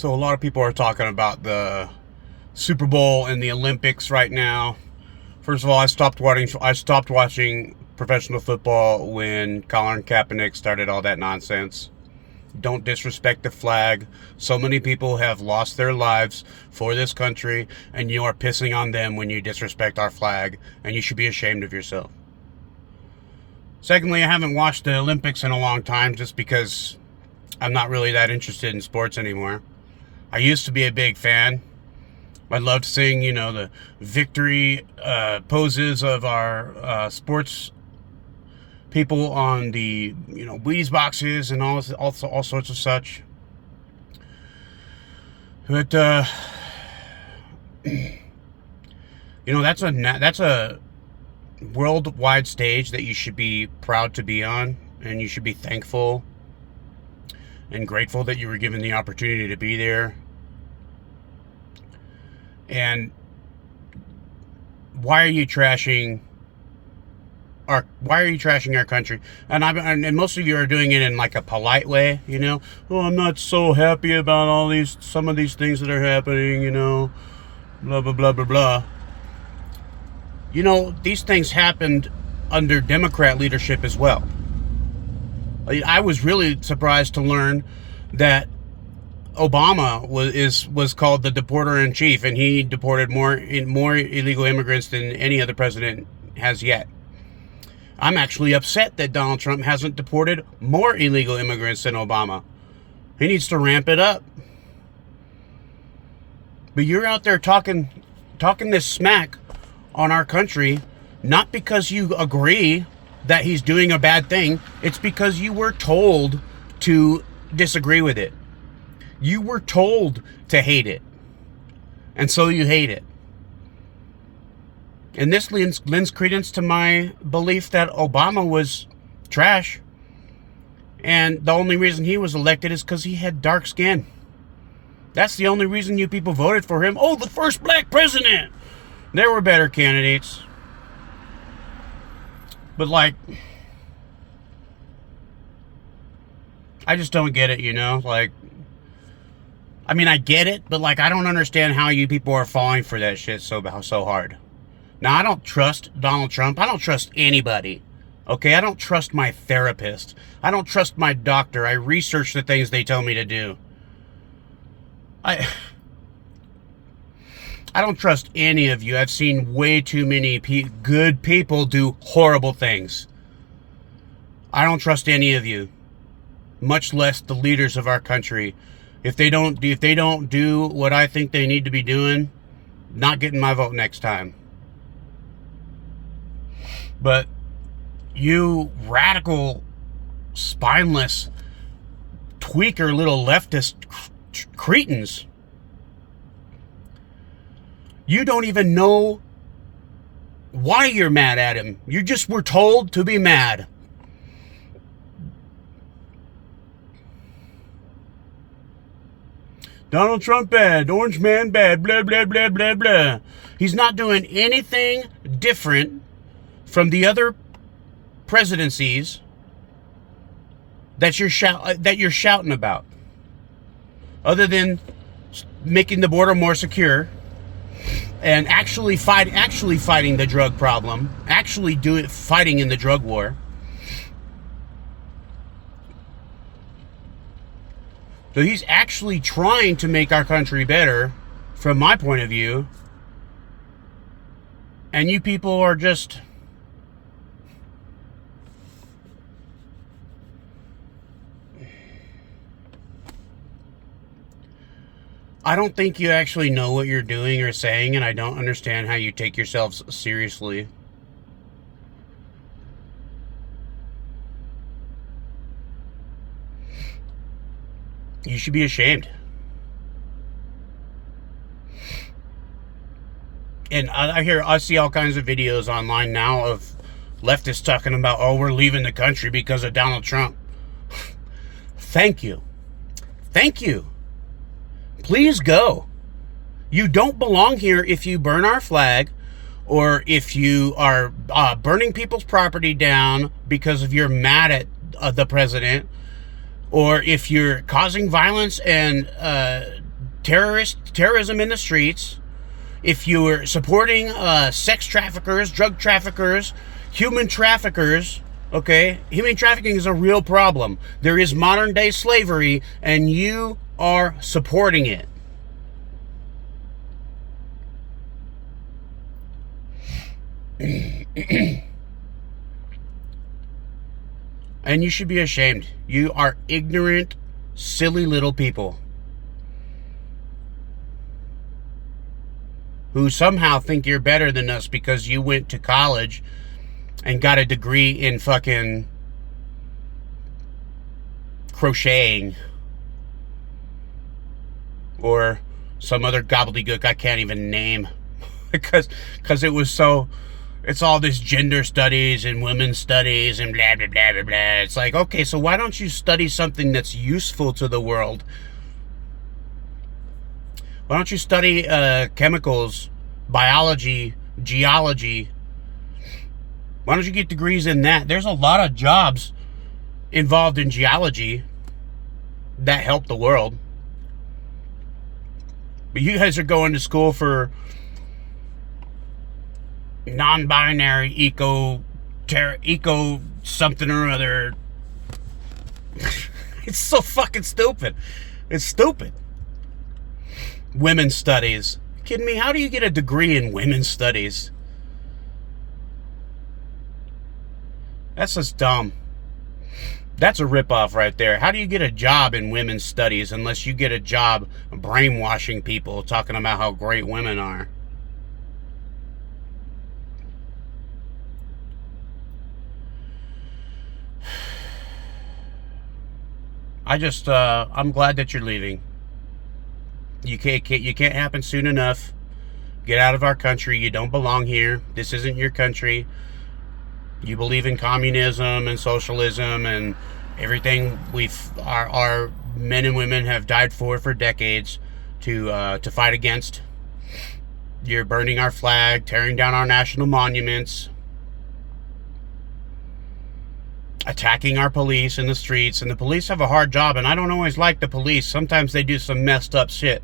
So a lot of people are talking about the Super Bowl and the Olympics right now. First of all, I stopped watching professional football when Colin Kaepernick started all that nonsense. Don't disrespect the flag. So many people have lost their lives for this country, and you are pissing on them when you disrespect our flag, and you should be ashamed of yourself. Secondly, I haven't watched the Olympics in a long time just because I'm not really that interested in sports anymore. I used to be a big fan. I loved seeing, the victory poses of our sports people on the, Wheaties boxes and all sorts of such. But that's a worldwide stage that you should be proud to be on, and you should be thankful and grateful that you were given the opportunity to be there. And why are you trashing our country? And most of you are doing it in like a polite way, Oh, I'm not so happy about some of these things that are happening, blah blah blah blah blah. These things happened under Democrat leadership as well. I was really surprised to learn that Obama was called the deporter in chief, and he deported more illegal immigrants than any other president has yet. I'm actually upset that Donald Trump hasn't deported more illegal immigrants than Obama. He needs to ramp it up. But you're out there talking this smack on our country, not because you agree that he's doing a bad thing. It's because you were told to disagree with it. You were told to hate it. And so you hate it. And this lends credence to my belief that Obama was trash. And the only reason he was elected is because he had dark skin. That's the only reason you people voted for him. Oh, the first black president. There were better candidates. But I just don't get it, I get it, but I don't understand how you people are falling for that shit so hard. Now, I don't trust Donald Trump. I don't trust anybody. Okay, I don't trust my therapist. I don't trust my doctor. I research the things they tell me to do. I don't trust any of you. I've seen way too many good people do horrible things. I don't trust any of you, much less the leaders of our country. If they don't do what I think they need to be doing, not getting my vote next time. But you radical, spineless, tweaker little leftist cretins, you don't even know why you're mad at him. You just were told to be mad. Donald Trump bad, Orange Man bad, blah, blah, blah, blah, blah. He's not doing anything different from the other presidencies that you're shouting about, other than making the border more secure and actually fighting the drug problem, fighting in the drug war. So he's actually trying to make our country better, from my point of view. And you people are just... I don't think you actually know what you're doing or saying, and I don't understand how you take yourselves seriously. You should be ashamed. And I see all kinds of videos online now of leftists talking about, oh, we're leaving the country because of Donald Trump. Thank you. Thank you. Please go. You don't belong here if you burn our flag, or if you are burning people's property down because of you're mad at the president, or if you're causing violence and terrorism in the streets, if you're supporting sex traffickers, drug traffickers, human traffickers, okay? Human trafficking is a real problem. There is modern day slavery, and you are supporting it. And you should be ashamed. You are ignorant, silly little people who somehow think you're better than us because you went to college and got a degree in fucking crocheting or some other gobbledygook I can't even name because it was so, it's all this gender studies and women's studies and blah blah blah blah blah. It's like, okay, so why don't you study something that's useful to the world? Why don't you study chemicals, biology, geology? Why don't you get degrees in that? There's a lot of jobs involved in geology that help the world. But you guys are going to school for non-binary eco something or other. It's so fucking stupid. It's stupid. Women's studies. You kidding me? How do you get a degree in women's studies? That's just dumb. That's a ripoff right there. How do you get a job in women's studies unless you get a job brainwashing people, talking about how great women are? I'm glad that you're leaving. You can't happen soon enough. Get out of our country. You don't belong here. This isn't your country. You believe in communism and socialism and everything our men and women have died for decades to fight against. You're burning our flag, tearing down our national monuments, attacking our police in the streets, and the police have a hard job, and I don't always like the police. Sometimes they do some messed up shit.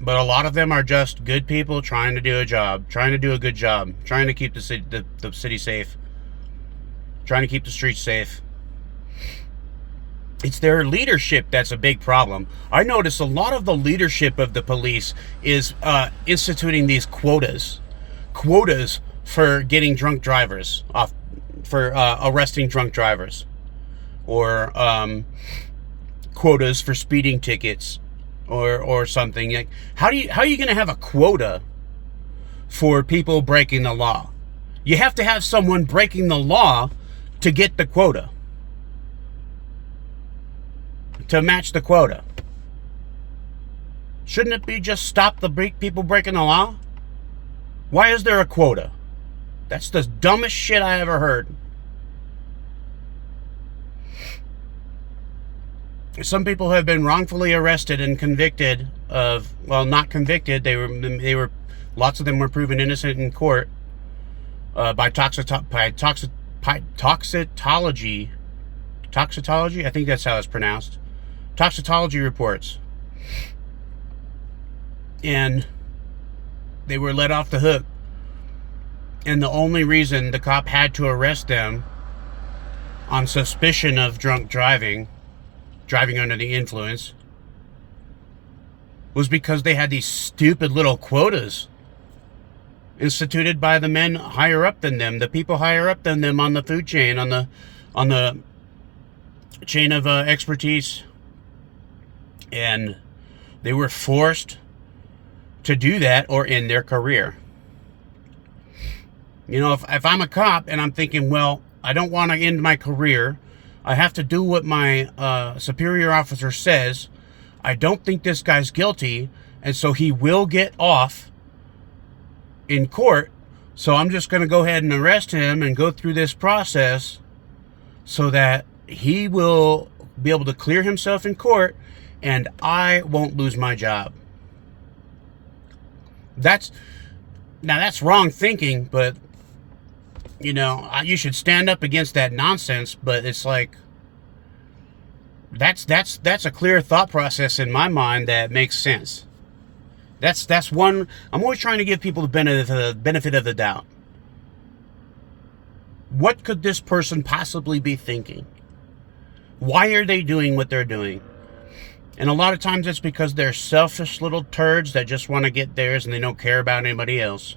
But a lot of them are just good people trying to do a job, trying to do a good job, trying to keep the city safe, trying to keep the streets safe. It's their leadership that's a big problem. I notice a lot of the leadership of the police is instituting these quotas for getting drunk drivers off, for arresting drunk drivers, or quotas for speeding tickets, or something. Like, how are you going to have a quota for people breaking the law? You have to have someone breaking the law to get the quota, to match the quota. Shouldn't it be just stop the people breaking the law? Why is there a quota? That's the dumbest shit I ever heard. Some people have been wrongfully arrested and convicted of, well, not convicted. They were lots of them were proven innocent in court by toxicology. I think that's how it's pronounced. Toxicology reports. And they were let off the hook. And the only reason the cop had to arrest them on suspicion of drunk driving under the influence, was because they had these stupid little quotas instituted by the men higher up than them, the people higher up than them on the food chain, on the chain of expertise. And they were forced to do that or end their career. You know, if I'm a cop and I'm thinking, well, I don't want to end my career, I have to do what my superior officer says. I don't think this guy's guilty, and so he will get off in court. So I'm just going to go ahead and arrest him and go through this process so that he will be able to clear himself in court and I won't lose my job. That's wrong thinking, but you know, you should stand up against that nonsense. But it's like, That's a clear thought process in my mind that makes sense. That's one. I'm always trying to give people the benefit of the doubt. What could this person possibly be thinking? Why are they doing what they're doing? And a lot of times it's because they're selfish little turds that just want to get theirs and they don't care about anybody else.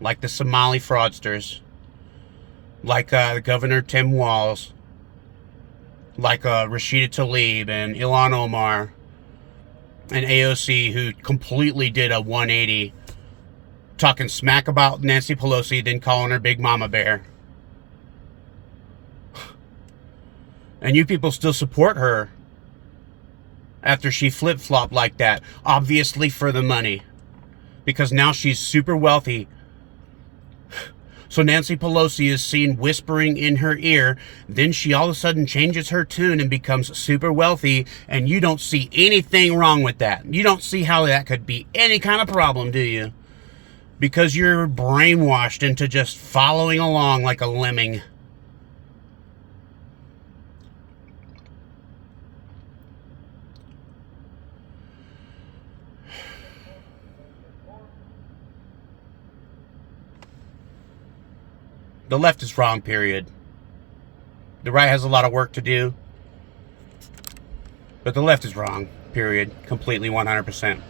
Like the Somali fraudsters. Like Governor Tim Walz. Like Rashida Tlaib and Ilhan Omar. And AOC, who completely did a 180. Talking smack about Nancy Pelosi, then calling her Big Mama Bear. And you people still support her after she flip-flopped like that. Obviously for the money. Because now she's super wealthy. So Nancy Pelosi is seen whispering in her ear. Then she all of a sudden changes her tune and becomes super wealthy. And you don't see anything wrong with that. You don't see how that could be any kind of problem, do you? Because you're brainwashed into just following along like a lemming. The left is wrong, period. The right has a lot of work to do. But the left is wrong, period. Completely 100%.